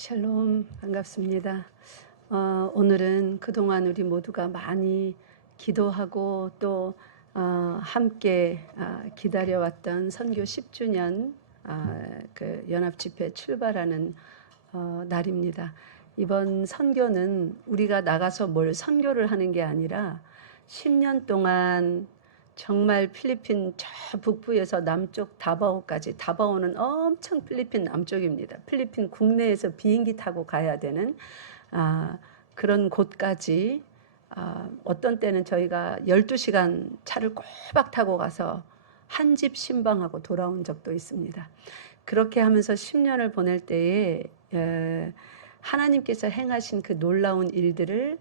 샬롬, 반갑습니다. 오늘은 그동안 우리 모두가 많이 기도하고 또 함께 기다려왔던 선교 10주년 그 연합집회 출발하는 날입니다. 이번 선교는 우리가 나가서 뭘 선교를 하는 게 아니라 10년 동안 정말 필리핀 저 북부에서 남쪽 다바오까지, 다바오는 엄청 필리핀 남쪽입니다. 필리핀 국내에서 비행기 타고 가야 되는 그런 곳까지 어떤 때는 저희가 12시간 차를 꼬박 타고 가서 한 집 신방하고 돌아온 적도 있습니다. 그렇게 하면서 10년을 보낼 때에 하나님께서 행하신 그 놀라운 일들을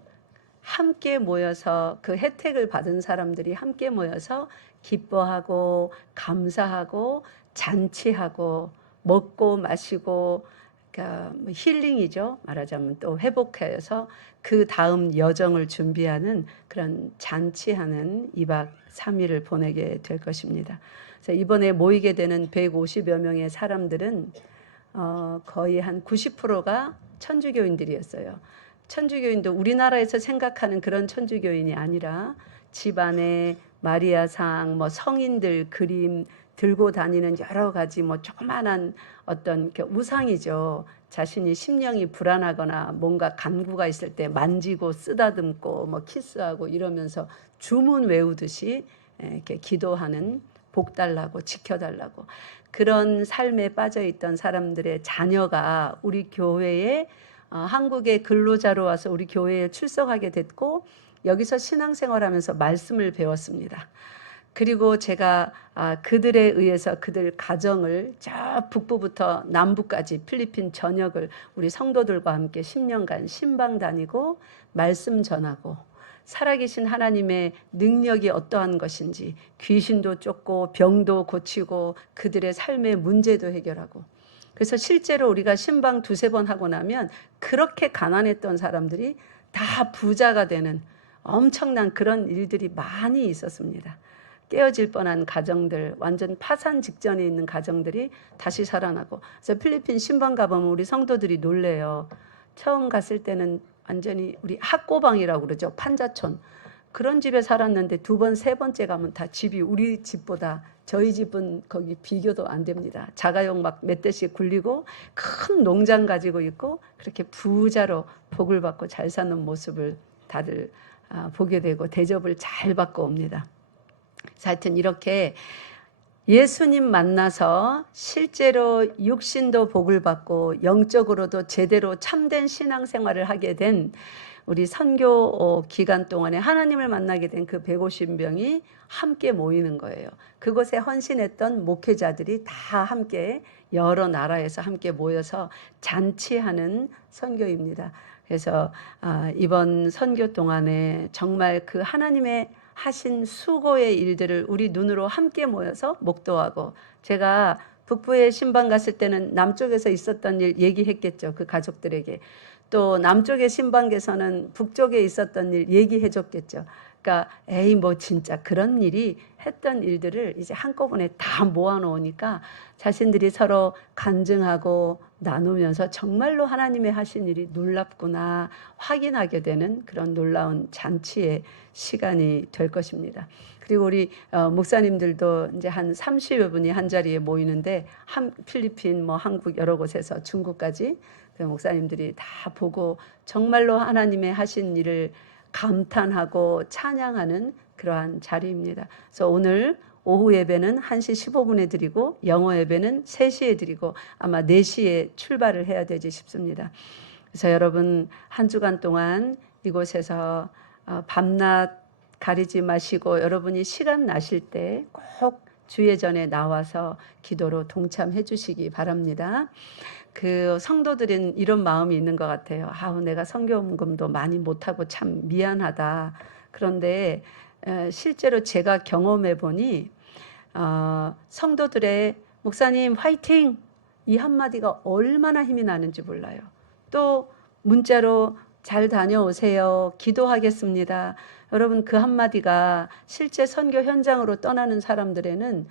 함께 모여서 그 혜택을 받은 사람들이 함께 모여서 기뻐하고 감사하고 잔치하고 먹고 마시고 그러니까 힐링이죠. 말하자면 또 회복해서 그 다음 여정을 준비하는 그런 잔치하는 2박 3일을 보내게 될 것입니다. 그래서 이번에 모이게 되는 150여 명의 사람들은 거의 한 90%가 천주교인들이었어요. 천주교인도 우리나라에서 생각하는 그런 천주교인이 아니라 집안에 마리아상, 성인들 그림 들고 다니는 여러 가지 조그만한 어떤 우상이죠. 자신이 심령이 불안하거나 뭔가 간구가 있을 때 만지고 쓰다듬고 키스하고 이러면서 주문 외우듯이 이렇게 기도하는, 복 달라고 지켜달라고 그런 삶에 빠져 있던 사람들의 자녀가 우리 교회에 한국의 근로자로 와서 우리 교회에 출석하게 됐고 여기서 신앙생활하면서 말씀을 배웠습니다. 그리고 제가 그들에 의해서 그들 가정을 저 북부부터 남부까지 필리핀 전역을 우리 성도들과 함께 10년간 신방 다니고 말씀 전하고 살아계신 하나님의 능력이 어떠한 것인지 귀신도 쫓고 병도 고치고 그들의 삶의 문제도 해결하고 그래서 실제로 우리가 신방 2-3번 하고 나면 그렇게 가난했던 사람들이 다 부자가 되는 엄청난 그런 일들이 많이 있었습니다. 깨어질 뻔한 가정들, 완전 파산 직전에 있는 가정들이 다시 살아나고. 그래서 필리핀 신방 가보면 우리 성도들이 놀래요. 처음 갔을 때는 완전히 우리 학고방이라고 그러죠. 판자촌. 그런 집에 살았는데 2번, 3번째 가면 다 집이 우리 집보다 저희 집은 거기 비교도 안 됩니다. 자가용 몇 대씩 굴리고 큰 농장 가지고 있고 그렇게 부자로 복을 받고 잘 사는 모습을 다들 보게 되고 대접을 잘 받고 옵니다. 하여튼 이렇게 예수님 만나서 실제로 육신도 복을 받고 영적으로도 제대로 참된 신앙생활을 하게 된 우리 선교 기간 동안에 하나님을 만나게 된 그 150명이 함께 모이는 거예요. 그곳에 헌신했던 목회자들이 다 함께 여러 나라에서 함께 모여서 잔치하는 선교입니다. 그래서 이번 선교 동안에 정말 그 하나님의 하신 수고의 일들을 우리 눈으로 함께 모여서 목도하고, 제가 북부에 신방 갔을 때는 남쪽에서 있었던 일 얘기했겠죠. 그 가족들에게. 또 남쪽의 신방에서는 북쪽에 있었던 일 얘기해 줬겠죠. 그러니까 진짜 그런 일이 했던 일들을 이제 한꺼번에 다 모아놓으니까 자신들이 서로 간증하고 나누면서 정말로 하나님의 하신 일이 놀랍구나 확인하게 되는 그런 놀라운 잔치의 시간이 될 것입니다. 그리고 우리 목사님들도 이제 한 30여 분이 한 자리에 모이는데 필리핀, 한국 여러 곳에서 중국까지 그 목사님들이 다 보고 정말로 하나님의 하신 일을 감탄하고 찬양하는 그러한 자리입니다. 그래서 오늘 오후 예배는 1시 15분에 드리고 영어 예배는 3시에 드리고 아마 4시에 출발을 해야 되지 싶습니다. 그래서 여러분 한 주간 동안 이곳에서 밤낮 가리지 마시고 여러분이 시간 나실 때 꼭 주예전에 나와서 기도로 동참해 주시기 바랍니다. 그 성도들은 이런 마음이 있는 것 같아요. 내가 선교금도 많이 못하고 참 미안하다. 그런데 실제로 제가 경험해 보니 성도들의 목사님 화이팅! 이 한마디가 얼마나 힘이 나는지 몰라요. 또 문자로 잘 다녀오세요. 기도하겠습니다. 여러분 그 한마디가 실제 선교 현장으로 떠나는 사람들에는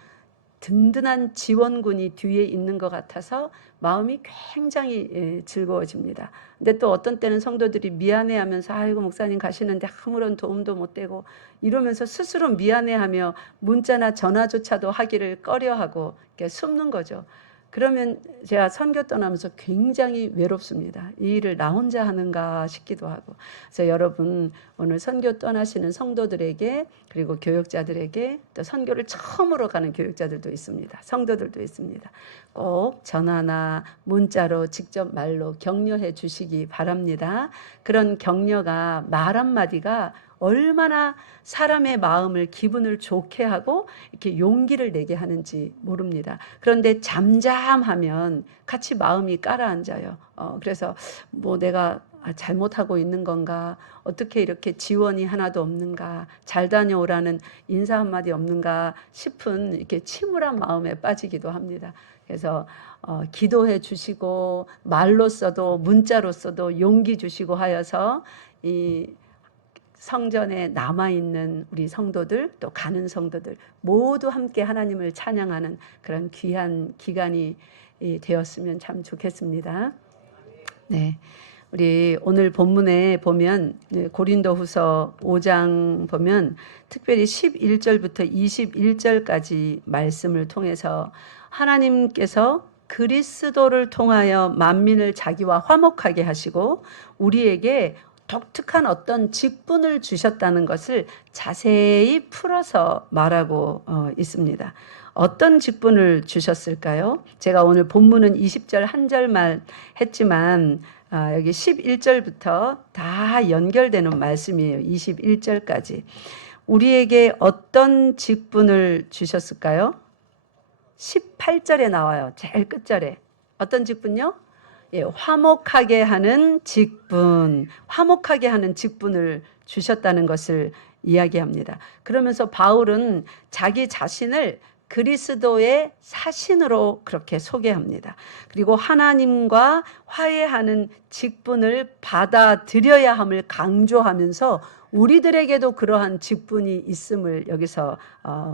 든든한 지원군이 뒤에 있는 것 같아서 마음이 굉장히 즐거워집니다. 근데 또 어떤 때는 성도들이 미안해하면서 아이고 목사님 가시는데 아무런 도움도 못 되고 이러면서 스스로 미안해하며 문자나 전화조차도 하기를 꺼려하고 이렇게 숨는 거죠. 그러면 제가 선교 떠나면서 굉장히 외롭습니다. 이 일을 나 혼자 하는가 싶기도 하고. 그래서 여러분 오늘 선교 떠나시는 성도들에게 그리고 교역자들에게 또 선교를 처음으로 가는 교역자들도 있습니다. 성도들도 있습니다. 꼭 전화나 문자로 직접 말로 격려해 주시기 바랍니다. 그런 격려가 말 한마디가 얼마나 사람의 마음을 기분을 좋게 하고 이렇게 용기를 내게 하는지 모릅니다. 그런데 잠잠하면 같이 마음이 가라앉아요. 그래서 뭐 내가 잘못하고 있는 건가? 어떻게 이렇게 지원이 하나도 없는가? 잘 다녀오라는 인사 한마디 없는가 싶은 이렇게 침울한 마음에 빠지기도 합니다. 그래서 기도해 주시고 말로써도 문자로써도 용기 주시고 하여서 이 성전에 남아있는 우리 성도들 또 가는 성도들 모두 함께 하나님을 찬양하는 그런 귀한 기간이 되었으면 참 좋겠습니다. 네, 우리 오늘 본문에 보면 고린도후서 5장 보면 특별히 11절부터 21절까지 말씀을 통해서 하나님께서 그리스도를 통하여 만민을 자기와 화목하게 하시고 우리에게 독특한 어떤 직분을 주셨다는 것을 자세히 풀어서 말하고 있습니다. 어떤 직분을 주셨을까요? 제가 오늘 본문은 20절 한 절만 했지만 여기 11절부터 다 연결되는 말씀이에요. 21절까지. 우리에게 어떤 직분을 주셨을까요? 18절에 나와요. 제일 끝절에. 어떤 직분요? 예, 화목하게 하는 직분, 화목하게 하는 직분을 주셨다는 것을 이야기합니다. 그러면서 바울은 자기 자신을 그리스도의 사신으로 그렇게 소개합니다. 그리고 하나님과 화해하는 직분을 받아들여야 함을 강조하면서 우리들에게도 그러한 직분이 있음을 여기서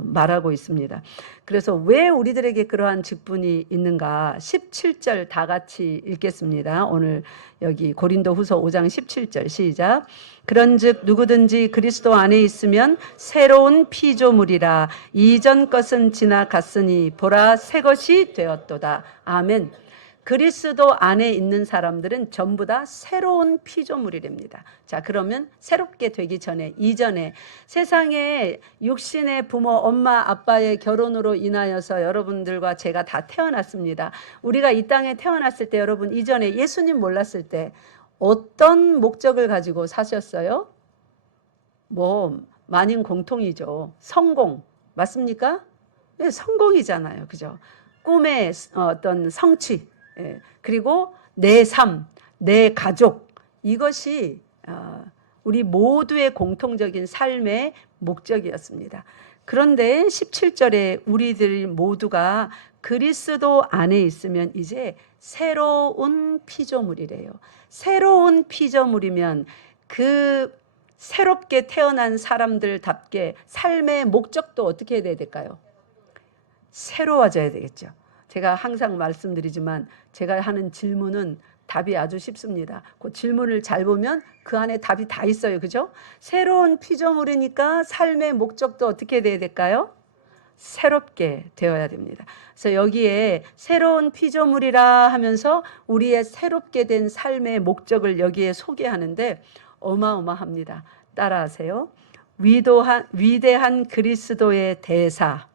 말하고 있습니다. 그래서 왜 우리들에게 그러한 직분이 있는가? 17절 다 같이 읽겠습니다. 오늘 여기 고린도후서 5장 17절 시작. 그런즉 누구든지 그리스도 안에 있으면 새로운 피조물이라 이전 것은 지나갔으니 보라 새 것이 되었도다. 아멘. 그리스도 안에 있는 사람들은 전부 다 새로운 피조물이랍니다. 자, 그러면 새롭게 되기 전에 이전에 세상에 육신의 부모 엄마 아빠의 결혼으로 인하여서 여러분들과 제가 다 태어났습니다. 우리가 이 땅에 태어났을 때 여러분 이전에 예수님 몰랐을 때 어떤 목적을 가지고 사셨어요? 뭐 만인 공통이죠. 성공 맞습니까? 네, 성공이잖아요. 그죠? 꿈의 어떤 성취 그리고 내 삶, 내 가족 이것이 우리 모두의 공통적인 삶의 목적이었습니다. 그런데 17절에 우리들 모두가 그리스도 안에 있으면 이제 새로운 피조물이래요. 새로운 피조물이면 그 새롭게 태어난 사람들답게 삶의 목적도 어떻게 해야 될까요? 새로워져야 되겠죠. 제가 항상 말씀드리지만 제가 하는 질문은 답이 아주 쉽습니다. 그 질문을 잘 보면 그 안에 답이 다 있어요. 그죠? 새로운 피조물이니까 삶의 목적도 어떻게 돼야 될까요? 새롭게 되어야 됩니다. 그래서 여기에 새로운 피조물이라 하면서 우리의 새롭게 된 삶의 목적을 여기에 소개하는데 어마어마합니다. 따라하세요. 위대한 그리스도의 대사.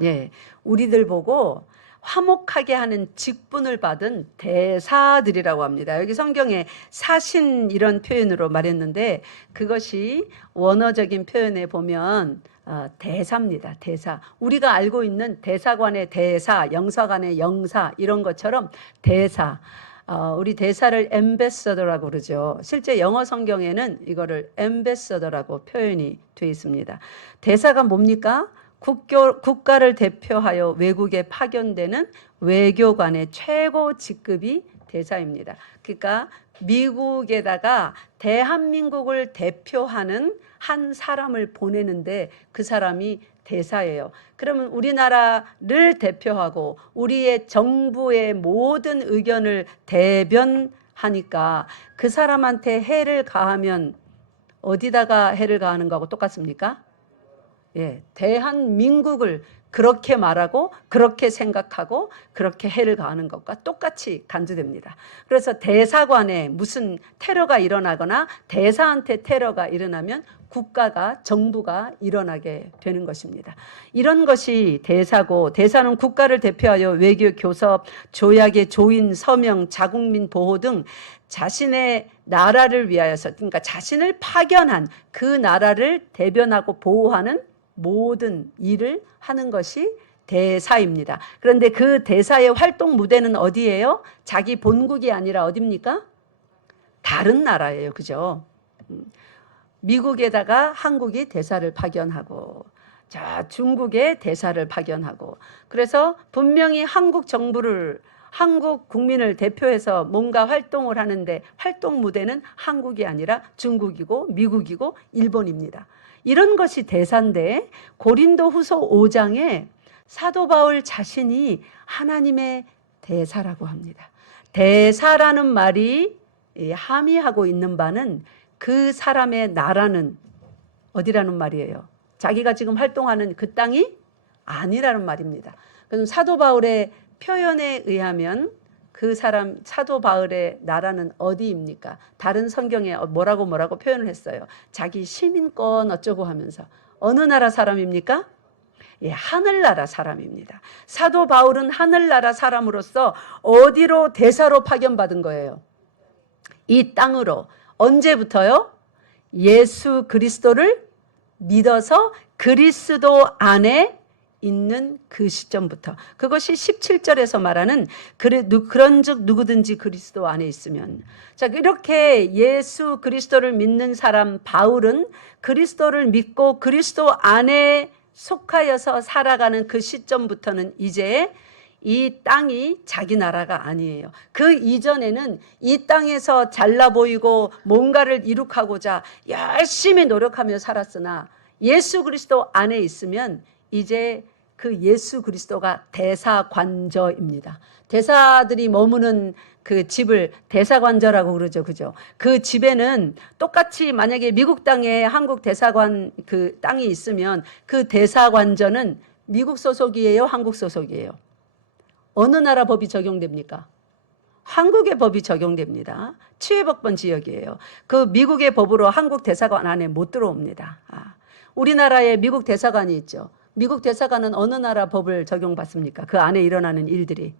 예, 우리들 보고 화목하게 하는 직분을 받은 대사들이라고 합니다. 여기 성경에 사신 이런 표현으로 말했는데 그것이 원어적인 표현에 보면 대사입니다. 대사. 우리가 알고 있는 대사관의 대사, 영사관의 영사 이런 것처럼 대사. 우리 대사를 엠베서더라고 그러죠. 실제 영어 성경에는 이거를 엠베서더라고 표현이 되어 있습니다. 대사가 뭡니까? 국가를 대표하여 외국에 파견되는 외교관의 최고 직급이 대사입니다. 그러니까 미국에다가 대한민국을 대표하는 한 사람을 보내는데 그 사람이 대사예요. 그러면 우리나라를 대표하고 우리의 정부의 모든 의견을 대변하니까 그 사람한테 해를 가하면 어디다가 해를 가하는 거하고 똑같습니까? 예, 대한민국을 그렇게 말하고 그렇게 생각하고 그렇게 해를 가하는 것과 똑같이 간주됩니다. 그래서 대사관에 무슨 테러가 일어나거나 대사한테 테러가 일어나면 국가가, 정부가 일어나게 되는 것입니다. 이런 것이 대사고, 대사는 국가를 대표하여 외교, 교섭, 조약의 조인, 서명, 자국민 보호 등 자신의 나라를 위하여서, 그러니까 자신을 파견한 그 나라를 대변하고 보호하는 모든 일을 하는 것이 대사입니다. 그런데 그 대사의 활동 무대는 어디예요? 자기 본국이 아니라 어디입니까? 다른 나라예요. 그죠? 미국에다가 한국이 대사를 파견하고, 자, 중국에 대사를 파견하고, 그래서 분명히 한국 정부를, 한국 국민을 대표해서 뭔가 활동을 하는데 활동 무대는 한국이 아니라 중국이고 미국이고 일본입니다. 이런 것이 대사인데 고린도 후서 5장에 사도 바울 자신이 하나님의 대사라고 합니다. 대사라는 말이 함의하고 있는 바는 그 사람의 나라는 어디라는 말이에요? 자기가 지금 활동하는 그 땅이 아니라는 말입니다. 그래서 사도 바울의 표현에 의하면 그 사람 사도 바울의 나라는 어디입니까? 다른 성경에 뭐라고 표현을 했어요. 자기 시민권 어쩌고 하면서. 어느 나라 사람입니까? 예, 하늘나라 사람입니다. 사도 바울은 하늘나라 사람으로서 어디로 대사로 파견받은 거예요? 이 땅으로. 언제부터요? 예수 그리스도를 믿어서 그리스도 안에 있는 그 시점부터. 그것이 17절에서 말하는 그런즉 누구든지 그리스도 안에 있으면. 자, 이렇게 예수 그리스도를 믿는 사람 바울은 그리스도를 믿고 그리스도 안에 속하여서 살아가는 그 시점부터는 이제 이 땅이 자기 나라가 아니에요. 그 이전에는 이 땅에서 잘나 보이고 뭔가를 이룩하고자 열심히 노력하며 살았으나 예수 그리스도 안에 있으면 이제 그 예수 그리스도가 대사관저입니다. 대사들이 머무는 그 집을 대사관저라고 그러죠. 그죠? 그 집에는 똑같이 만약에 미국 땅에 한국 대사관 그 땅이 있으면 그 대사관저는 미국 소속이에요? 한국 소속이에요? 어느 나라 법이 적용됩니까? 한국의 법이 적용됩니다. 치외법권 지역이에요. 그 미국의 법으로 한국 대사관 안에 못 들어옵니다. 우리나라에 미국 대사관이 있죠. 미국 대사관은 어느 나라 법을 적용받습니까? 그 안에 일어나는 일들이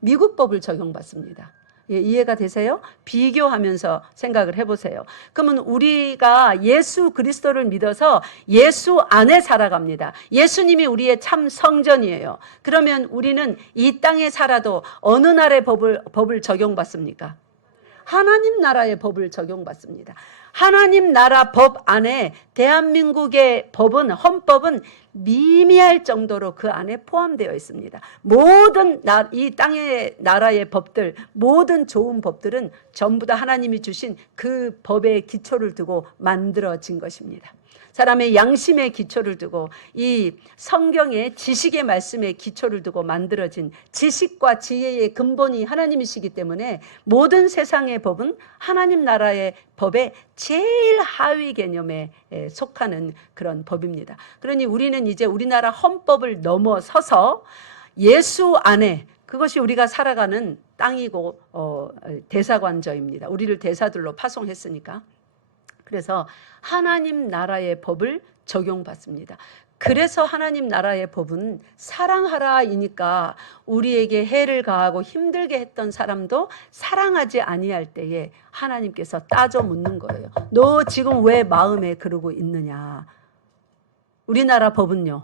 미국 법을 적용받습니다. 예, 이해가 되세요? 비교하면서 생각을 해보세요. 그러면 우리가 예수 그리스도를 믿어서 예수 안에 살아갑니다. 예수님이 우리의 참 성전이에요. 그러면 우리는 이 땅에 살아도 어느 나라의 법을 적용받습니까? 하나님 나라의 법을 적용받습니다. 하나님 나라 법 안에 대한민국의 법은, 헌법은 미미할 정도로 그 안에 포함되어 있습니다. 모든 이 땅의 나라의 법들, 모든 좋은 법들은 전부 다 하나님이 주신 그 법의 기초를 두고 만들어진 것입니다. 사람의 양심의 기초를 두고 이 성경의 지식의 말씀의 기초를 두고 만들어진 지식과 지혜의 근본이 하나님이시기 때문에 모든 세상의 법은 하나님 나라의 법의 제일 하위 개념에 속하는 그런 법입니다. 그러니 우리는 이제 우리나라 헌법을 넘어서서 예수 안에, 그것이 우리가 살아가는 땅이고 대사관저입니다. 우리를 대사들로 파송했으니까. 그래서 하나님 나라의 법을 적용받습니다. 그래서 하나님 나라의 법은 사랑하라이니까 우리에게 해를 가하고 힘들게 했던 사람도 사랑하지 아니할 때에 하나님께서 따져 묻는 거예요. 너 지금 왜 마음에 그러고 있느냐. 우리나라 법은요,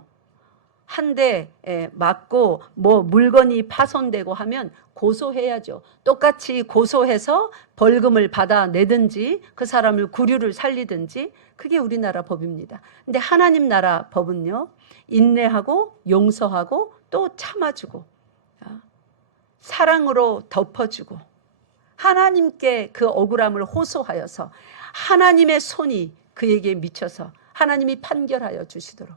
한 대 맞고 뭐 물건이 파손되고 하면 고소해야죠. 똑같이 고소해서 벌금을 받아내든지 그 사람을 구류를 살리든지, 그게 우리나라 법입니다. 근데 하나님 나라 법은요, 인내하고 용서하고 또 참아주고 사랑으로 덮어주고 하나님께 그 억울함을 호소하여서 하나님의 손이 그에게 미쳐서 하나님이 판결하여 주시도록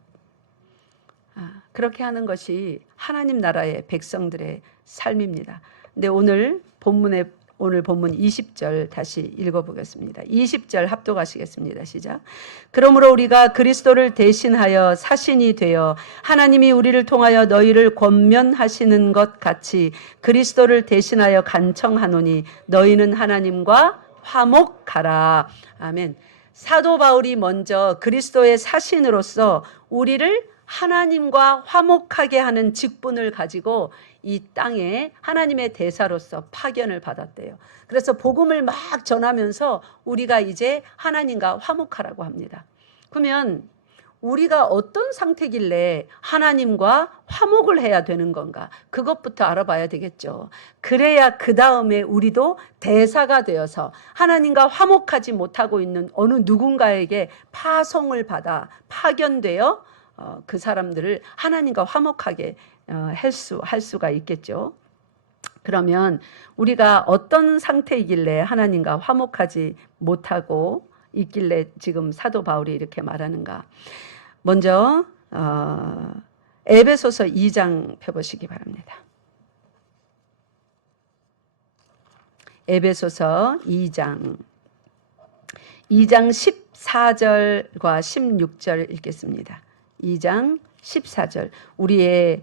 그렇게 하는 것이 하나님 나라의 백성들의 삶입니다. 근데 오늘 본문 20절 다시 읽어보겠습니다. 20절 합독하시겠습니다. 시작. 그러므로 우리가 그리스도를 대신하여 사신이 되어 하나님이 우리를 통하여 너희를 권면하시는 것 같이 그리스도를 대신하여 간청하노니 너희는 하나님과 화목하라. 아멘. 사도 바울이 먼저 그리스도의 사신으로서 우리를 하나님과 화목하게 하는 직분을 가지고 이 땅에 하나님의 대사로서 파견을 받았대요. 그래서 복음을 막 전하면서 우리가 이제 하나님과 화목하라고 합니다. 그러면 우리가 어떤 상태길래 하나님과 화목을 해야 되는 건가? 그것부터 알아봐야 되겠죠. 그래야 그 다음에 우리도 대사가 되어서 하나님과 화목하지 못하고 있는 어느 누군가에게 파송을 받아 파견되어 그 사람들을 하나님과 화목하게 할 수가 있겠죠. 그러면 우리가 어떤 상태이길래 하나님과 화목하지 못하고 있길래 지금 사도 바울이 이렇게 말하는가? 먼저 에베소서 2장 펴보시기 바랍니다. 에베소서 2장 14절과 16절 읽겠습니다. 2장 14절 우리의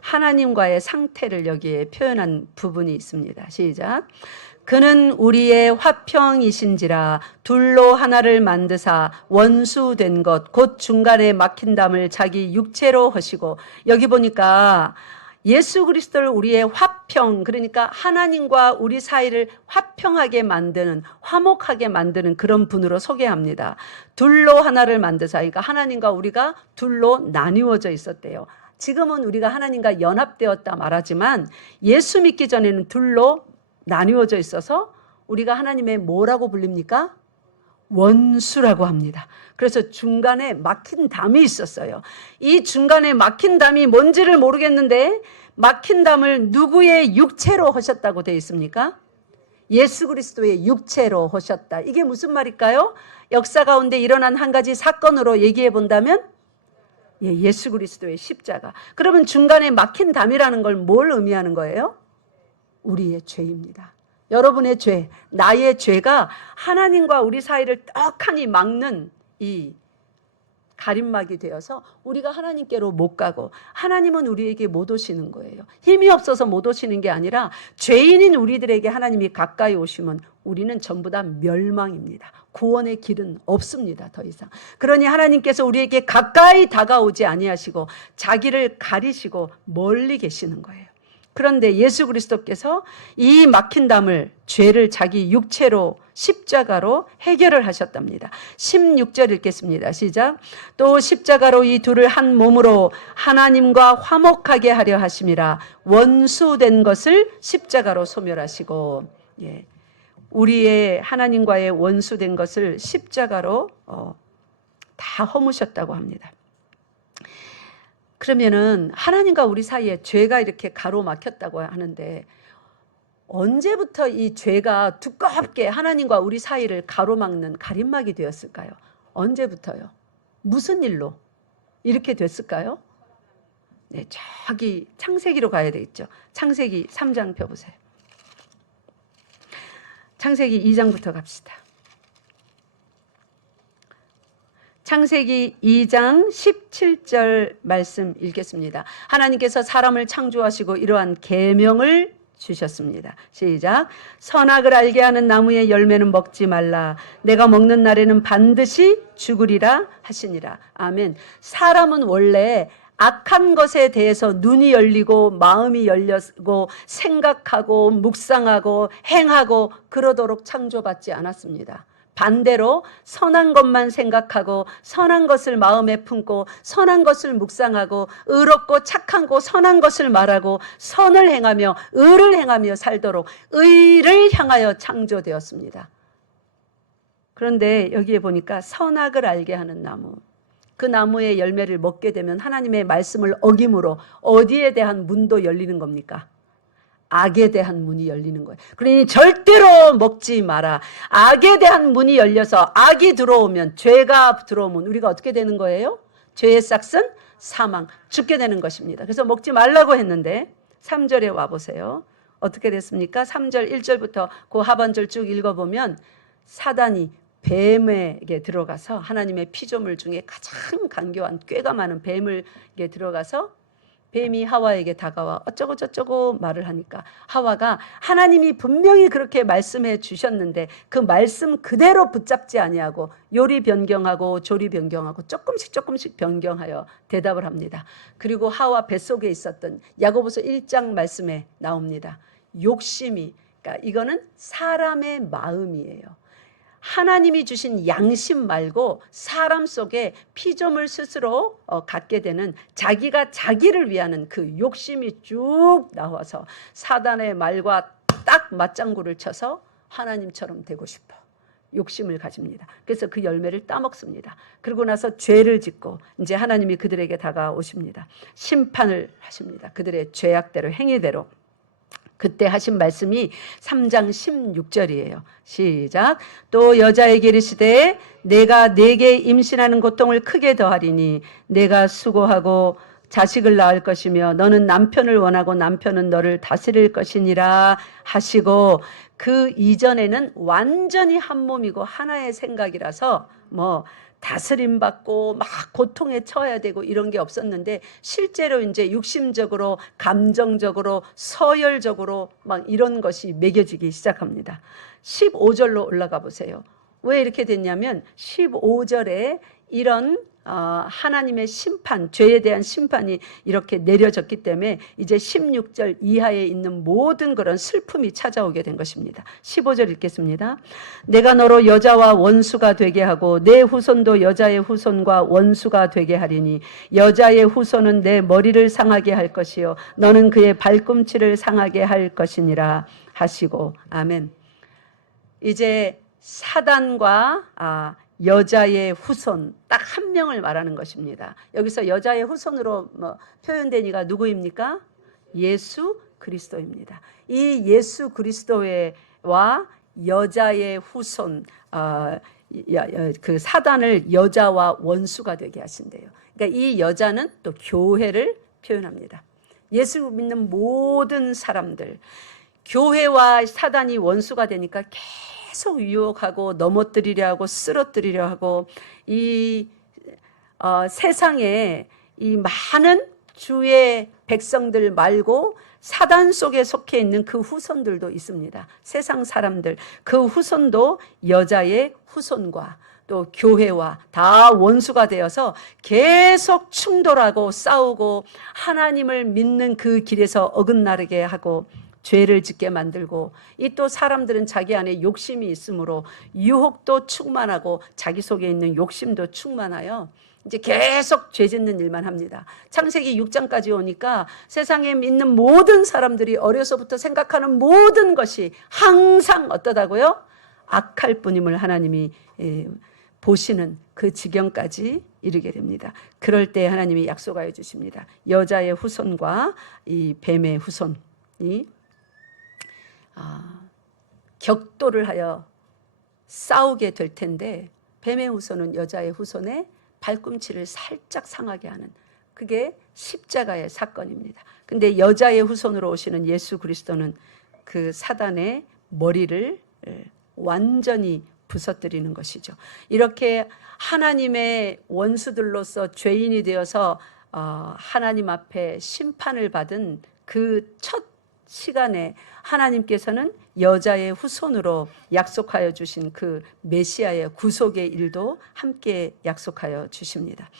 하나님과의 상태를 여기에 표현한 부분이 있습니다. 시작. 그는 우리의 화평이신지라 둘로 하나를 만드사 원수된 것 곧 중간에 막힌 담을 자기 육체로 하시고, 여기 보니까 예수 그리스도를 우리의 화평, 그러니까 하나님과 우리 사이를 화평하게 만드는, 화목하게 만드는 그런 분으로 소개합니다. 둘로 하나를 만드사, 그러니까 하나님과 우리가 둘로 나뉘어져 있었대요. 지금은 우리가 하나님과 연합되었다 말하지만 예수 믿기 전에는 둘로 나뉘어져 있어서 우리가 하나님의 뭐라고 불립니까? 원수라고 합니다. 그래서 중간에 막힌 담이 있었어요. 이 중간에 막힌 담이 뭔지를 모르겠는데 막힌 담을 누구의 육체로 하셨다고 되어 있습니까? 예수 그리스도의 육체로 하셨다. 이게 무슨 말일까요? 역사 가운데 일어난 한 가지 사건으로 얘기해 본다면 예수 그리스도의 십자가. 그러면 중간에 막힌 담이라는 걸 뭘 의미하는 거예요? 우리의 죄입니다. 여러분의 죄, 나의 죄가 하나님과 우리 사이를 떡하니 막는 이 가림막이 되어서 우리가 하나님께로 못 가고 하나님은 우리에게 못 오시는 거예요. 힘이 없어서 못 오시는 게 아니라 죄인인 우리들에게 하나님이 가까이 오시면 우리는 전부 다 멸망입니다. 구원의 길은 없습니다. 더 이상. 그러니 하나님께서 우리에게 가까이 다가오지 아니하시고 자기를 가리시고 멀리 계시는 거예요. 그런데 예수 그리스도께서 이 막힌 담을, 죄를 자기 육체로 십자가로 해결을 하셨답니다. 16절 읽겠습니다. 시작. 또 십자가로 이 둘을 한 몸으로 하나님과 화목하게 하려 하심이라. 원수된 것을 십자가로 소멸하시고, 우리의 하나님과의 원수된 것을 십자가로 다 허무셨다고 합니다. 그러면은 하나님과 우리 사이에 죄가 이렇게 가로막혔다고 하는데 언제부터 이 죄가 두껍게 하나님과 우리 사이를 가로막는 가림막이 되었을까요? 언제부터요? 무슨 일로 이렇게 됐을까요? 네, 저기 창세기로 가야 되겠죠. 창세기 3장 펴보세요. 창세기 2장부터 갑시다. 창세기 2장 17절 말씀 읽겠습니다. 하나님께서 사람을 창조하시고 이러한 계명을 주셨습니다. 시작. 선악을 알게 하는 나무의 열매는 먹지 말라. 내가 먹는 날에는 반드시 죽으리라 하시니라. 아멘. 사람은 원래 악한 것에 대해서 눈이 열리고 마음이 열리고 생각하고 묵상하고 행하고 그러도록 창조받지 않았습니다. 반대로 선한 것만 생각하고 선한 것을 마음에 품고 선한 것을 묵상하고 의롭고 착하고 선한 것을 말하고 선을 행하며 의를 행하며 살도록 의를 향하여 창조되었습니다. 그런데 여기에 보니까 선악을 알게 하는 나무, 그 나무의 열매를 먹게 되면 하나님의 말씀을 어김으로 어디에 대한 문도 열리는 겁니까? 악에 대한 문이 열리는 거예요. 그러니 절대로 먹지 마라. 악에 대한 문이 열려서 악이 들어오면, 죄가 들어오면 우리가 어떻게 되는 거예요? 죄의 싹은 사망, 죽게 되는 것입니다. 그래서 먹지 말라고 했는데 3절에 와보세요. 어떻게 됐습니까? 3절 1절부터 그 하반절 쭉 읽어보면 사단이 뱀에게 들어가서, 하나님의 피조물 중에 가장 간교한 꾀가 많은 뱀에게 들어가서 뱀이 하와에게 다가와 어쩌고 저쩌고 말을 하니까 하와가 하나님이 분명히 그렇게 말씀해 주셨는데 그 말씀 그대로 붙잡지 아니하고 요리 변경하고 조리 변경하고 조금씩 변경하여 대답을 합니다. 그리고 하와 뱃속에 있었던 야고보서 1장 말씀에 나옵니다. 욕심이, 그러니까 이거는 사람의 마음이에요. 하나님이 주신 양심 말고 사람 속에 피조물 스스로 갖게 되는 자기가 자기를 위하는 그 욕심이 쭉 나와서 사단의 말과 딱 맞장구를 쳐서 하나님처럼 되고 싶어 욕심을 가집니다. 그래서 그 열매를 따먹습니다. 그러고 나서 죄를 짓고 이제 하나님이 그들에게 다가오십니다. 심판을 하십니다. 그들의 죄악대로, 행위대로. 그때 하신 말씀이 3장 16절이에요. 시작. 또 여자에게 이르시되 내가 네게 임신하는 고통을 크게 더하리니 내가 수고하고 자식을 낳을 것이며 너는 남편을 원하고 남편은 너를 다스릴 것이니라 하시고, 그 이전에는 완전히 한 몸이고 하나의 생각이라서 다스림 받고 막 고통에 처해야 되고 이런 게 없었는데, 실제로 이제 육심적으로, 감정적으로, 서열적으로 막 이런 것이 매겨지기 시작합니다. 15절로 올라가 보세요. 왜 이렇게 됐냐면 15절에 이런 하나님의 심판, 죄에 대한 심판이 이렇게 내려졌기 때문에 이제 16절 이하에 있는 모든 그런 슬픔이 찾아오게 된 것입니다. 15절 읽겠습니다. 내가 너로 여자와 원수가 되게 하고 내 후손도 여자의 후손과 원수가 되게 하리니 여자의 후손은 내 머리를 상하게 할 것이요 너는 그의 발꿈치를 상하게 할 것이니라 하시고. 아멘. 이제 사단과 여자의 후손 딱 한 명을 말하는 것입니다. 여기서 여자의 후손으로 표현된 이가 누구입니까? 예수 그리스도입니다. 이 예수 그리스도와 여자의 후손, 그 사단을 여자와 원수가 되게 하신대요. 그러니까 이 여자는 또 교회를 표현합니다. 예수 믿는 모든 사람들, 교회와 사단이 원수가 되니까 계속 유혹하고 넘어뜨리려 하고 쓰러뜨리려 하고, 이 세상에 이 많은 주의 백성들 말고 사단 속에 속해 있는 그 후손들도 있습니다. 세상 사람들, 그 후손도 여자의 후손과 또 교회와 다 원수가 되어서 계속 충돌하고 싸우고 하나님을 믿는 그 길에서 어긋나게 하고 죄를 짓게 만들고, 이 또 사람들은 자기 안에 욕심이 있으므로 유혹도 충만하고 자기 속에 있는 욕심도 충만하여 이제 계속 죄 짓는 일만 합니다. 창세기 6장까지 오니까 세상에 있는 모든 사람들이 어려서부터 생각하는 모든 것이 항상 어떠다고요? 악할 뿐임을 하나님이 보시는 그 지경까지 이르게 됩니다. 그럴 때 하나님이 약속하여 주십니다. 여자의 후손과 이 뱀의 후손이 격돌을 하여 싸우게 될 텐데, 뱀의 후손은 여자의 후손의 발꿈치를 살짝 상하게 하는, 그게 십자가의 사건입니다. 근데 여자의 후손으로 오시는 예수 그리스도는 그 사단의 머리를 완전히 부서뜨리는 것이죠. 이렇게 하나님의 원수들로서 죄인이 되어서 하나님 앞에 심판을 받은 그 첫 시간에 하나님께서는 여자의 후손으로 약속하여 주신 그 메시아의 구속의 일도 함께 약속하여 주십니다.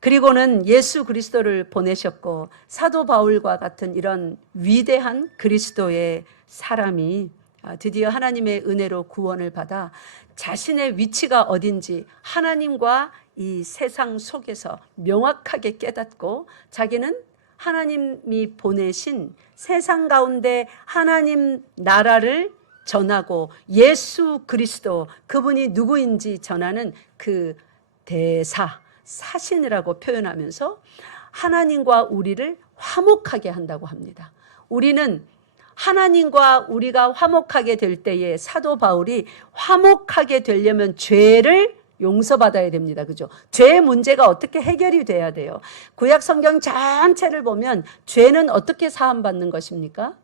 그리고는 예수 그리스도를 보내셨고, 사도 바울과 같은 이런 위대한 그리스도의 사람이 드디어 하나님의 은혜로 구원을 받아 자신의 위치가 어딘지 하나님과 이 세상 속에서 명확하게 깨닫고, 자기는 하나님이 보내신 세상 가운데 하나님 나라를 전하고 예수 그리스도, 그분이 누구인지 전하는 그 대사, 사신이라고 표현하면서 하나님과 우리를 화목하게 한다고 합니다. 우리는 하나님과 우리가 화목하게 될 때에 사도 바울이 화목하게 되려면 죄를 용서받아야 됩니다. 그죠? 죄의 문제가 어떻게 해결이 돼야 돼요? 구약 성경 전체를 보면 죄는 어떻게 사함받는 것입니까?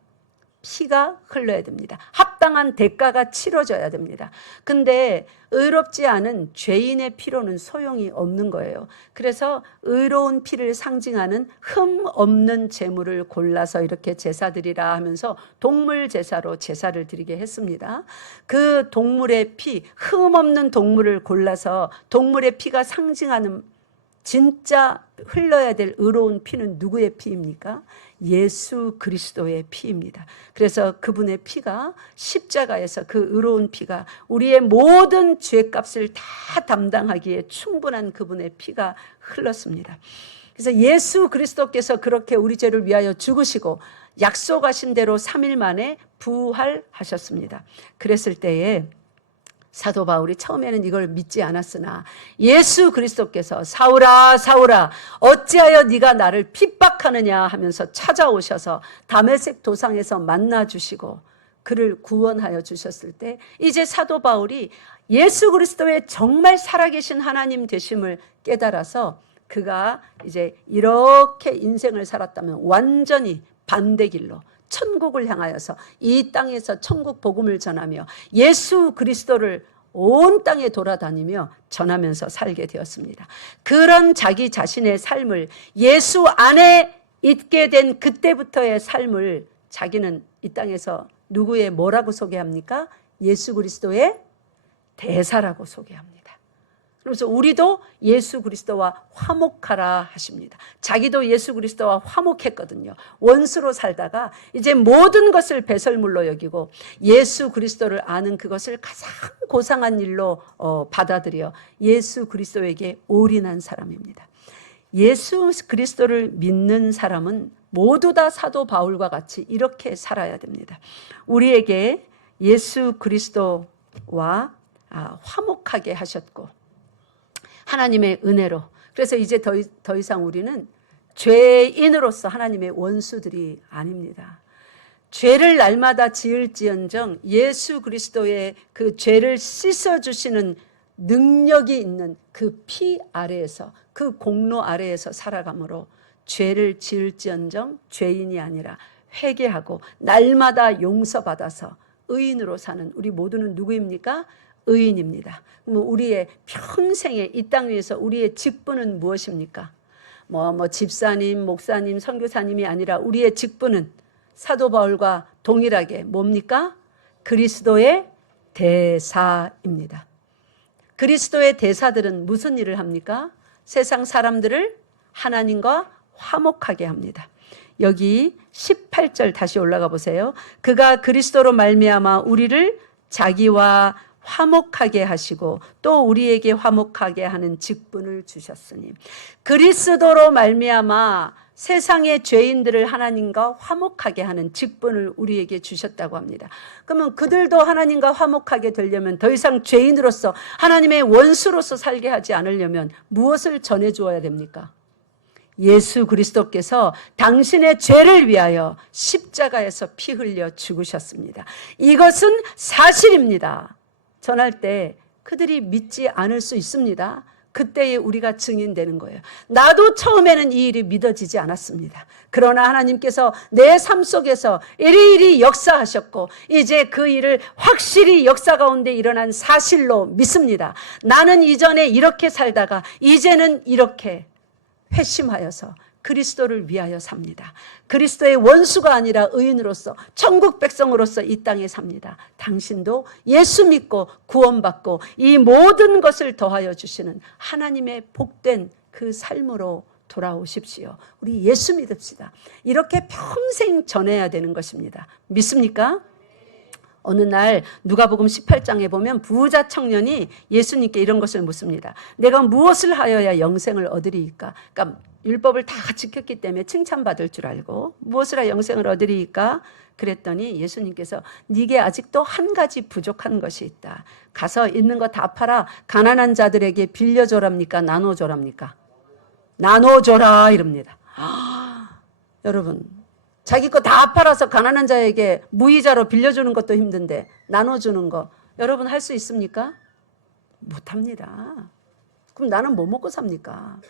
피가 흘러야 됩니다. 합당한 대가가 치러져야 됩니다. 근데 의롭지 않은 죄인의 피로는 소용이 없는 거예요. 그래서 의로운 피를 상징하는 흠 없는 제물을 골라서 이렇게 제사 드리라 하면서 동물 제사로 제사를 드리게 했습니다. 그 동물의 피, 흠 없는 동물을 골라서 동물의 피가 상징하는 진짜 흘러야 될 의로운 피는 누구의 피입니까? 예수 그리스도의 피입니다. 그래서 그분의 피가 십자가에서 그 의로운 피가 우리의 모든 죄값을 다 담당하기에 충분한 그분의 피가 흘렀습니다. 그래서 예수 그리스도께서 그렇게 우리 죄를 위하여 죽으시고 약속하신 대로 3일 만에 부활하셨습니다. 그랬을 때에 사도 바울이 처음에는 이걸 믿지 않았으나 예수 그리스도께서 사울아 사울아 어찌하여 네가 나를 핍박하느냐 하면서 찾아오셔서 다메섹 도상에서 만나주시고 그를 구원하여 주셨을 때 이제 사도 바울이 예수 그리스도의 정말 살아계신 하나님 되심을 깨달아서 그가 이제 이렇게 인생을 살았다면 완전히 반대 길로 천국을 향하여서 이 땅에서 천국 복음을 전하며 예수 그리스도를 온 땅에 돌아다니며 전하면서 살게 되었습니다. 그런 자기 자신의 삶을 예수 안에 있게 된 그때부터의 삶을 자기는 이 땅에서 누구의 뭐라고 소개합니까? 예수 그리스도의 대사라고 소개합니다. 그래서 우리도 예수 그리스도와 화목하라 하십니다. 자기도 예수 그리스도와 화목했거든요. 원수로 살다가 이제 모든 것을 배설물로 여기고 예수 그리스도를 아는 그것을 가장 고상한 일로 받아들여 예수 그리스도에게 올인한 사람입니다. 예수 그리스도를 믿는 사람은 모두 다 사도 바울과 같이 이렇게 살아야 됩니다. 우리에게 예수 그리스도와 화목하게 하셨고 하나님의 은혜로, 그래서 이제 더 이상 우리는 죄인으로서 하나님의 원수들이 아닙니다. 죄를 날마다 지을지언정 예수 그리스도의 그 죄를 씻어주시는 능력이 있는 그 피 아래에서, 그 공로 아래에서 살아가므로 죄를 지을지언정 죄인이 아니라 회개하고 날마다 용서받아서 의인으로 사는 우리 모두는 누구입니까? 의인입니다. 우리의 평생에 이 땅 위에서 우리의 직분은 무엇입니까? 집사님, 목사님, 선교사님이 아니라 우리의 직분은 사도 바울과 동일하게 뭡니까? 그리스도의 대사입니다. 그리스도의 대사들은 무슨 일을 합니까? 세상 사람들을 하나님과 화목하게 합니다. 여기 18절 다시 올라가 보세요. 그가 그리스도로 말미암아 우리를 자기와 화목하게 하시고 또 우리에게 화목하게 하는 직분을 주셨으니, 그리스도로 말미암아 세상의 죄인들을 하나님과 화목하게 하는 직분을 우리에게 주셨다고 합니다. 그러면 그들도 하나님과 화목하게 되려면, 더 이상 죄인으로서 하나님의 원수로서 살게 하지 않으려면 무엇을 전해 주어야 됩니까? 예수 그리스도께서 당신의 죄를 위하여 십자가에서 피 흘려 죽으셨습니다. 이것은 사실입니다. 전할 때 그들이 믿지 않을 수 있습니다. 그때에 우리가 증인되는 거예요. 나도 처음에는 이 일이 믿어지지 않았습니다. 그러나 하나님께서 내 삶 속에서 이리이리 역사하셨고 이제 그 일을 확실히 역사 가운데 일어난 사실로 믿습니다. 나는 이전에 이렇게 살다가 이제는 이렇게 회심하여서 그리스도를 위하여 삽니다. 그리스도의 원수가 아니라 의인으로서 천국 백성으로서 이 땅에 삽니다. 당신도 예수 믿고 구원받고 이 모든 것을 더하여 주시는 하나님의 복된 그 삶으로 돌아오십시오. 우리 예수 믿읍시다. 이렇게 평생 전해야 되는 것입니다. 믿습니까? 어느 날 누가복음 18장에 보면 부자 청년이 예수님께 이런 것을 묻습니다. 내가 무엇을 하여야 영생을 얻으리이까? 그러니까 율법을 다 지켰기 때문에 칭찬받을 줄 알고 무엇을 하여 영생을 얻으리이까? 그랬더니 예수님께서 네게 아직도 한 가지 부족한 것이 있다. 가서 있는 거 다 팔아 가난한 자들에게 빌려줘랍니까? 나눠줘랍니까? 나눠줘라 이럽니다. 여러분, 자기 거 다 팔아서 가난한 자에게 무이자로 빌려주는 것도 힘든데 나눠주는 거 여러분 할 수 있습니까? 못합니다. 그럼 나는 뭐 먹고 삽니까?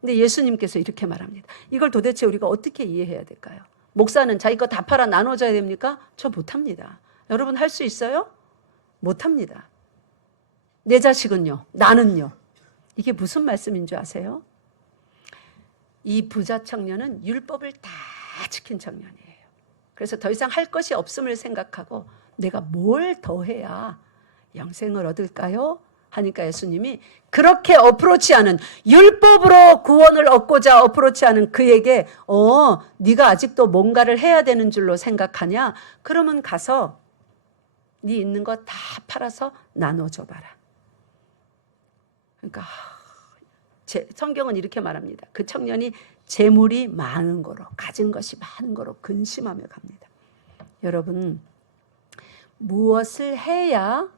근데 예수님께서 이렇게 말합니다. 이걸 도대체 우리가 어떻게 이해해야 될까요? 목사는 자기 거 다 팔아 나눠줘야 됩니까? 저 못합니다. 여러분 할 수 있어요? 못합니다. 내 자식은요? 나는요? 이게 무슨 말씀인 줄 아세요? 이 부자 청년은 율법을 다 지킨 청년이에요. 그래서 더 이상 할 것이 없음을 생각하고 내가 뭘 더 해야 영생을 얻을까요? 하니까 예수님이 그렇게 어프로치하는, 율법으로 구원을 얻고자 어프로치하는 그에게 네가 아직도 뭔가를 해야 되는 줄로 생각하냐? 그러면 가서 네 있는 거 다 팔아서 나눠줘봐라. 그러니까 성경은 이렇게 말합니다. 그 청년이 재물이 많은 거로, 가진 것이 많은 거로 근심하며 갑니다. 여러분, 무엇을 해야,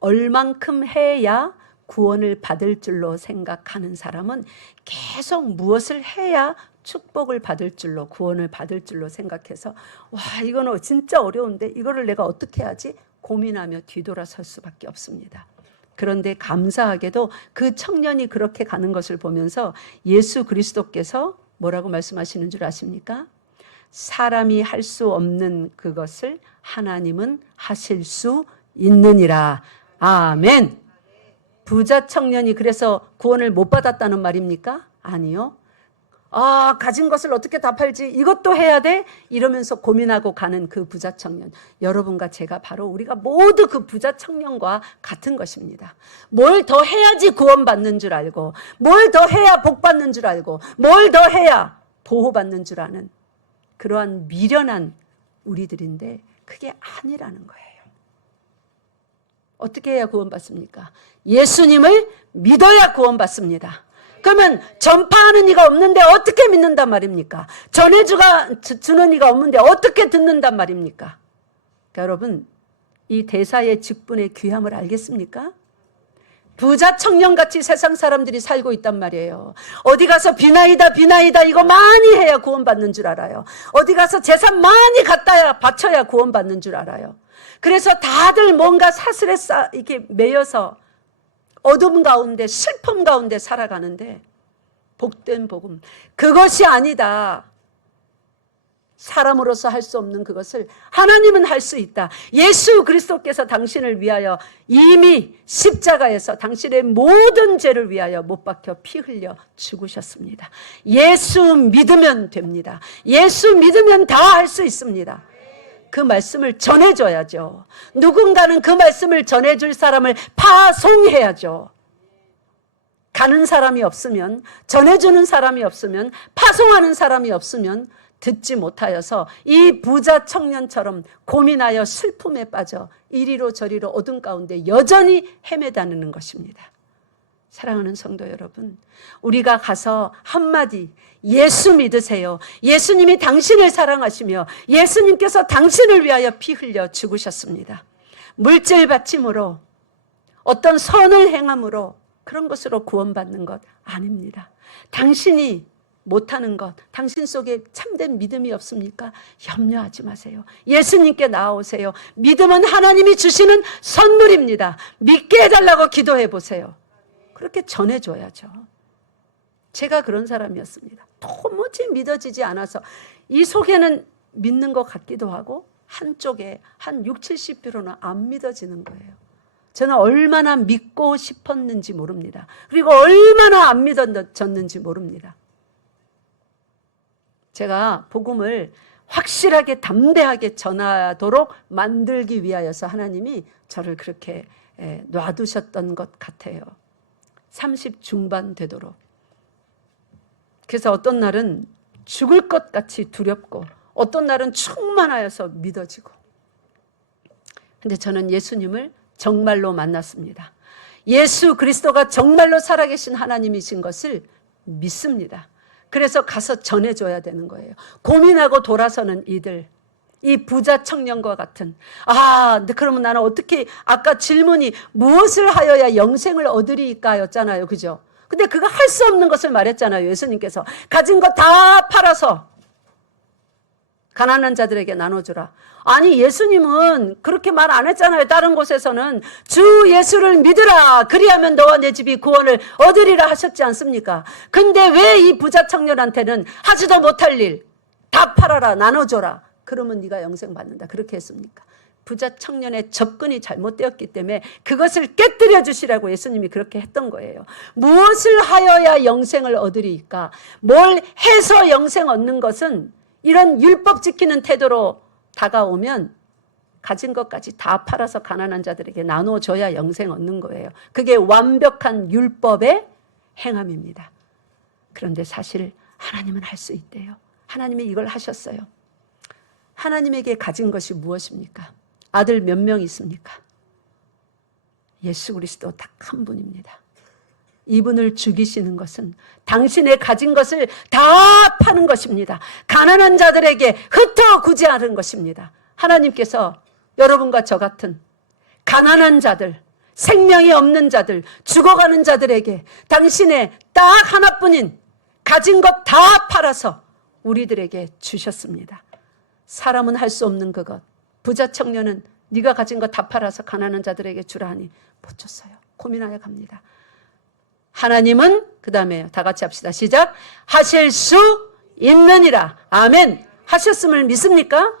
얼만큼 해야 구원을 받을 줄로 생각하는 사람은 계속 무엇을 해야 축복을 받을 줄로, 구원을 받을 줄로 생각해서 와, 이거는 진짜 어려운데 이거를 내가 어떻게 하지? 고민하며 뒤돌아설 수밖에 없습니다. 그런데 감사하게도 그 청년이 그렇게 가는 것을 보면서 예수 그리스도께서 뭐라고 말씀하시는 줄 아십니까? 사람이 할 수 없는 그것을 하나님은 하실 수 있느니라. 아멘. 부자 청년이 그래서 구원을 못 받았다는 말입니까? 아니요. 가진 것을 어떻게 다 팔지? 이것도 해야 돼? 이러면서 고민하고 가는 그 부자 청년. 여러분과 제가 바로 우리가 모두 그 부자 청년과 같은 것입니다. 뭘 더 해야지 구원받는 줄 알고, 뭘 더 해야 복받는 줄 알고, 뭘 더 해야 보호받는 줄 아는 그러한 미련한 우리들인데 그게 아니라는 거예요. 어떻게 해야 구원받습니까? 예수님을 믿어야 구원받습니다. 그러면 전파하는 이가 없는데 어떻게 믿는단 말입니까? 전해주는 이가 없는데 어떻게 듣는단 말입니까? 그러니까 여러분, 이 대사의 직분의 귀함을 알겠습니까? 부자 청년같이 세상 사람들이 살고 있단 말이에요. 어디 가서 비나이다 이거 많이 해야 구원받는 줄 알아요. 어디 가서 재산 많이 갖다 바쳐야 구원받는 줄 알아요. 그래서 다들 뭔가 사슬에 이렇게 매여서 어둠 가운데, 슬픔 가운데 살아가는데 복된 복음, 그것이 아니다. 사람으로서 할 수 없는 그것을 하나님은 할 수 있다. 예수 그리스도께서 당신을 위하여 이미 십자가에서 당신의 모든 죄를 위하여 못 박혀 피 흘려 죽으셨습니다. 예수 믿으면 됩니다. 예수 믿으면 다 할 수 있습니다. 그 말씀을 전해줘야죠. 누군가는 그 말씀을 전해줄 사람을 파송해야죠. 가는 사람이 없으면, 전해주는 사람이 없으면, 파송하는 사람이 없으면 듣지 못하여서 이 부자 청년처럼 고민하여 슬픔에 빠져 이리로 저리로 어둠 가운데 여전히 헤매다니는 것입니다. 사랑하는 성도 여러분, 우리가 가서 한마디 예수 믿으세요. 예수님이 당신을 사랑하시며 예수님께서 당신을 위하여 피 흘려 죽으셨습니다. 물질 바침으로, 어떤 선을 행함으로 그런 것으로 구원받는 것 아닙니다. 당신이 못하는 것, 당신 속에 참된 믿음이 없습니까? 염려하지 마세요. 예수님께 나아오세요. 믿음은 하나님이 주시는 선물입니다. 믿게 해달라고 기도해 보세요. 그렇게 전해줘야죠. 제가 그런 사람이었습니다. 도무지 믿어지지 않아서 이 속에는 믿는 것 같기도 하고 한쪽에 한 60, 70%는 안 믿어지는 거예요. 저는 얼마나 믿고 싶었는지 모릅니다. 그리고 얼마나 안 믿어졌는지 모릅니다. 제가 복음을 확실하게 담대하게 전하도록 만들기 위하여서 하나님이 저를 그렇게 놔두셨던 것 같아요. 30 중반 되도록. 그래서 어떤 날은 죽을 것 같이 두렵고 어떤 날은 충만하여서 믿어지고. 근데 저는 예수님을 정말로 만났습니다. 예수 그리스도가 정말로 살아계신 하나님이신 것을 믿습니다. 그래서 가서 전해줘야 되는 거예요. 고민하고 돌아서는 이들, 이 부자 청년과 같은, 그러면 나는 어떻게, 아까 질문이 무엇을 하여야 영생을 얻으리까 였잖아요. 그죠? 근데 그거 할 수 없는 것을 말했잖아요. 예수님께서 가진 거 다 팔아서 가난한 자들에게 나눠주라. 아니, 예수님은 그렇게 말 안 했잖아요. 다른 곳에서는 주 예수를 믿으라, 그리하면 너와 내 집이 구원을 얻으리라 하셨지 않습니까? 근데 왜 이 부자 청년한테는 하지도 못할 일 다 팔아라, 나눠줘라, 그러면 네가 영생 받는다, 그렇게 했습니까? 부자 청년의 접근이 잘못되었기 때문에 그것을 깨뜨려 주시라고 예수님이 그렇게 했던 거예요. 무엇을 하여야 영생을 얻으리까? 뭘 해서 영생 얻는 것은 이런 율법 지키는 태도로 다가오면 가진 것까지 다 팔아서 가난한 자들에게 나눠줘야 영생 얻는 거예요. 그게 완벽한 율법의 행함입니다. 그런데 사실 하나님은 할 수 있대요. 하나님이 이걸 하셨어요. 하나님에게 가진 것이 무엇입니까? 아들 몇 명 있습니까? 예수 그리스도 딱 한 분입니다. 이분을 죽이시는 것은 당신의 가진 것을 다 파는 것입니다. 가난한 자들에게 흩어 구제하는 것입니다. 하나님께서 여러분과 저 같은 가난한 자들, 생명이 없는 자들, 죽어가는 자들에게 당신의 딱 하나뿐인 가진 것 다 팔아서 우리들에게 주셨습니다. 사람은 할 수 없는 그것, 부자 청년은 네가 가진 거 다 팔아서 가난한 자들에게 주라 하니 못 줬어요. 고민하여 갑니다. 하나님은, 그 다음에 다 같이 합시다. 시작. 하실 수 있느니라. 아멘. 하셨음을 믿습니까?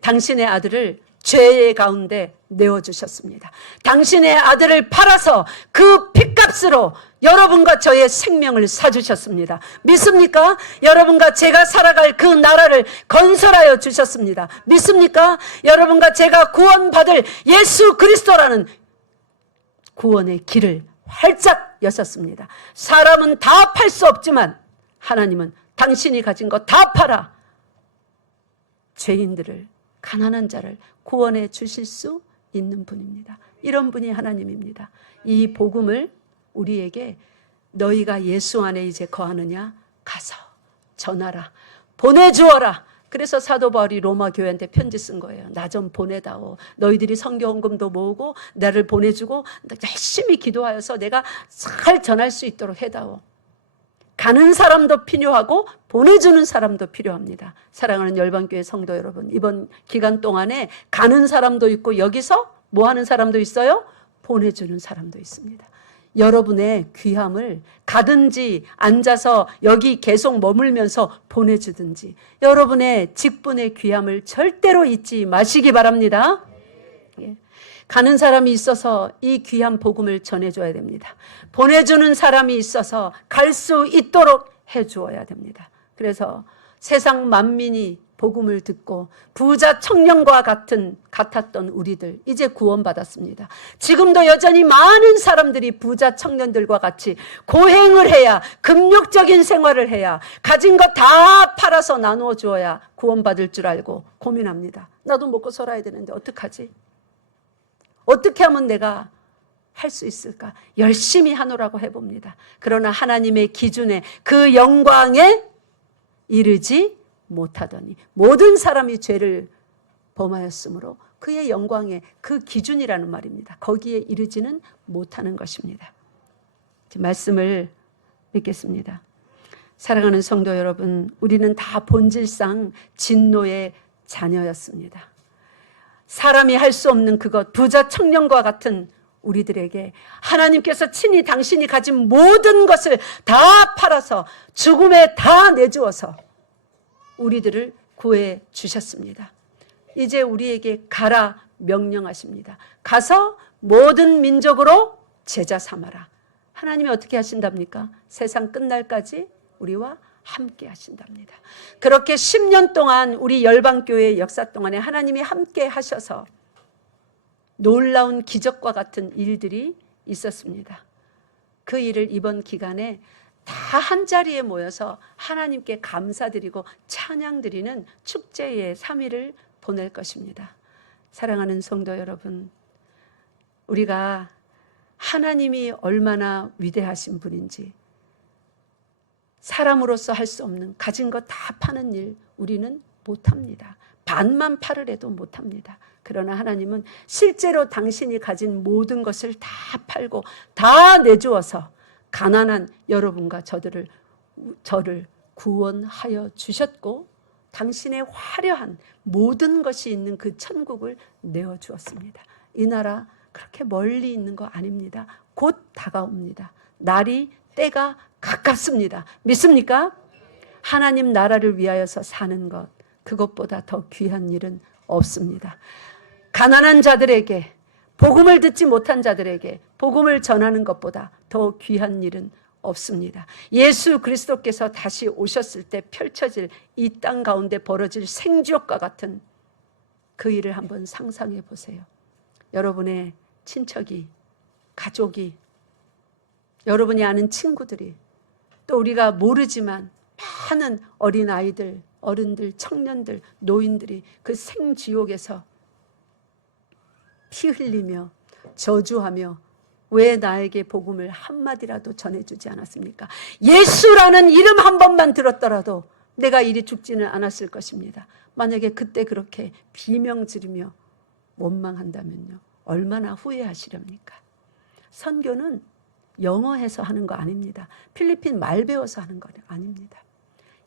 당신의 아들을 죄의 가운데 내어주셨습니다. 당신의 아들을 팔아서 그 핏값으로 여러분과 저의 생명을 사주셨습니다. 믿습니까? 여러분과 제가 살아갈 그 나라를 건설하여 주셨습니다. 믿습니까? 여러분과 제가 구원받을 예수 그리스도라는 구원의 길을 활짝 여셨습니다. 사람은 다 팔 수 없지만 하나님은 당신이 가진 거 다 팔아 죄인들을, 가난한 자를 구원해 주실 수 있는 분입니다. 이런 분이 하나님입니다. 이 복음을 우리에게 너희가 예수 안에 이제 거하느냐? 가서 전하라, 보내주어라. 그래서 사도 바울이 로마 교회한테 편지 쓴 거예요. 나 좀 보내다오. 너희들이 선교헌금도 모으고 나를 보내주고 열심히 기도하여서 내가 잘 전할 수 있도록 해다오. 가는 사람도 필요하고 보내주는 사람도 필요합니다. 사랑하는 열방교회 성도 여러분, 이번 기간 동안에 가는 사람도 있고 여기서 뭐 하는 사람도 있어요? 보내주는 사람도 있습니다. 여러분의 귀함을 가든지 앉아서 여기 계속 머물면서 보내주든지 여러분의 직분의 귀함을 절대로 잊지 마시기 바랍니다. 예. 가는 사람이 있어서 이 귀한 복음을 전해줘야 됩니다. 보내주는 사람이 있어서 갈 수 있도록 해주어야 됩니다. 그래서 세상 만민이 복음을 듣고 부자 청년과 같았던 우리들 이제 구원받았습니다. 지금도 여전히 많은 사람들이 부자 청년들과 같이 고행을 해야, 금욕적인 생활을 해야, 가진 거 다 팔아서 나누어 주어야 구원받을 줄 알고 고민합니다. 나도 먹고 살아야 되는데 어떡하지? 어떻게 하면 내가 할 수 있을까? 열심히 하노라고 해봅니다. 그러나 하나님의 기준에 그 영광에 이르지 못하더니 모든 사람이 죄를 범하였으므로 그의 영광의 그 기준이라는 말입니다. 거기에 이르지는 못하는 것입니다. 말씀을 맺겠습니다. 사랑하는 성도 여러분, 우리는 다 본질상 진노의 자녀였습니다. 사람이 할 수 없는 그것, 부자 청년과 같은 우리들에게 하나님께서 친히 당신이 가진 모든 것을 다 팔아서 죽음에 다 내주어서 우리들을 구해 주셨습니다. 이제 우리에게 가라 명령하십니다. 가서 모든 민족으로 제자 삼아라. 하나님이 어떻게 하신답니까? 세상 끝날까지 우리와 함께 하신답니다. 그렇게 10년 동안 우리 열방교회의 역사 동안에 하나님이 함께 하셔서 놀라운 기적과 같은 일들이 있었습니다. 그 일을 이번 기간에 다 한자리에 모여서 하나님께 감사드리고 찬양드리는 축제의 3일을 보낼 것입니다. 사랑하는 성도 여러분, 우리가 하나님이 얼마나 위대하신 분인지, 사람으로서 할 수 없는 가진 거 다 파는 일 우리는 못합니다. 반만 팔으래도 못합니다. 그러나 하나님은 실제로 당신이 가진 모든 것을 다 팔고 다 내주어서 가난한 여러분과 저를 구원하여 주셨고 당신의 화려한 모든 것이 있는 그 천국을 내어주었습니다. 이 나라 그렇게 멀리 있는 거 아닙니다. 곧 다가옵니다. 날이 때가 가깝습니다. 믿습니까? 하나님 나라를 위하여서 사는 것, 그것보다 더 귀한 일은 없습니다. 가난한 자들에게, 복음을 듣지 못한 자들에게 복음을 전하는 것보다 더 귀한 일은 없습니다. 예수 그리스도께서 다시 오셨을 때 펼쳐질 이 땅 가운데 벌어질 생지옥과 같은 그 일을 한번 상상해 보세요. 여러분의 친척이, 가족이, 여러분이 아는 친구들이, 또 우리가 모르지만 많은 어린아이들, 어른들, 청년들, 노인들이 그 생지옥에서 피 흘리며 저주하며 왜 나에게 복음을 한마디라도 전해주지 않았습니까? 예수라는 이름 한 번만 들었더라도 내가 이리 죽지는 않았을 것입니다. 만약에 그때 그렇게 비명 지르며 원망한다면요, 얼마나 후회하시렵니까? 선교는 영어해서 하는 거 아닙니다. 필리핀 말 배워서 하는 거 아닙니다.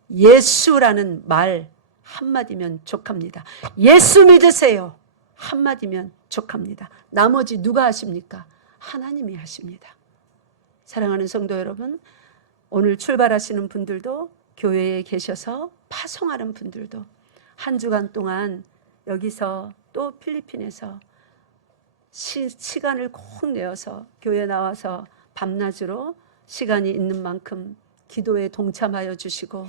예수라는 말 한마디면 족합니다. 예수 믿으세요 한마디면 족합니다. 나머지 누가 하십니까? 하나님이 하십니다. 사랑하는 성도 여러분, 오늘 출발하시는 분들도, 교회에 계셔서 파송하는 분들도 한 주간 동안 여기서 또 필리핀에서 시간을 꼭 내어서 교회 나와서 밤낮으로 시간이 있는 만큼 기도에 동참하여 주시고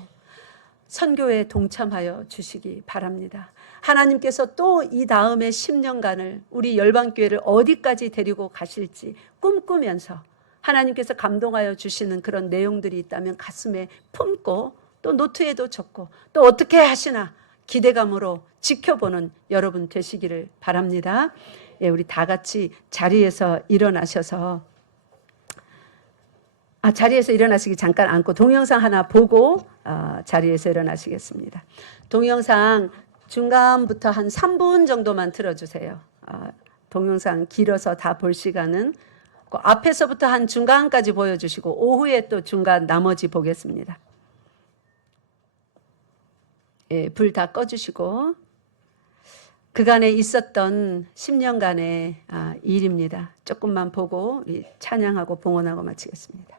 선교에 동참하여 주시기 바랍니다. 하나님께서 또 이 다음의 10년간을 우리 열방교회를 어디까지 데리고 가실지 꿈꾸면서 하나님께서 감동하여 주시는 그런 내용들이 있다면 가슴에 품고 또 노트에도 적고 또 어떻게 하시나 기대감으로 지켜보는 여러분 되시기를 바랍니다. 예, 우리 다 같이 자리에서 일어나셔서 자리에서 일어나시기 잠깐 앉고 동영상 하나 보고 자리에서 일어나시겠습니다. 동영상 중간부터 한 3분 정도만 틀어주세요. 동영상 길어서 다 볼 시간은 앞에서부터 한 중간까지 보여주시고 오후에 또 중간 나머지 보겠습니다. 예, 불 다 꺼주시고 그간에 있었던 10년간의 일입니다. 조금만 보고 우리 찬양하고 봉헌하고 마치겠습니다.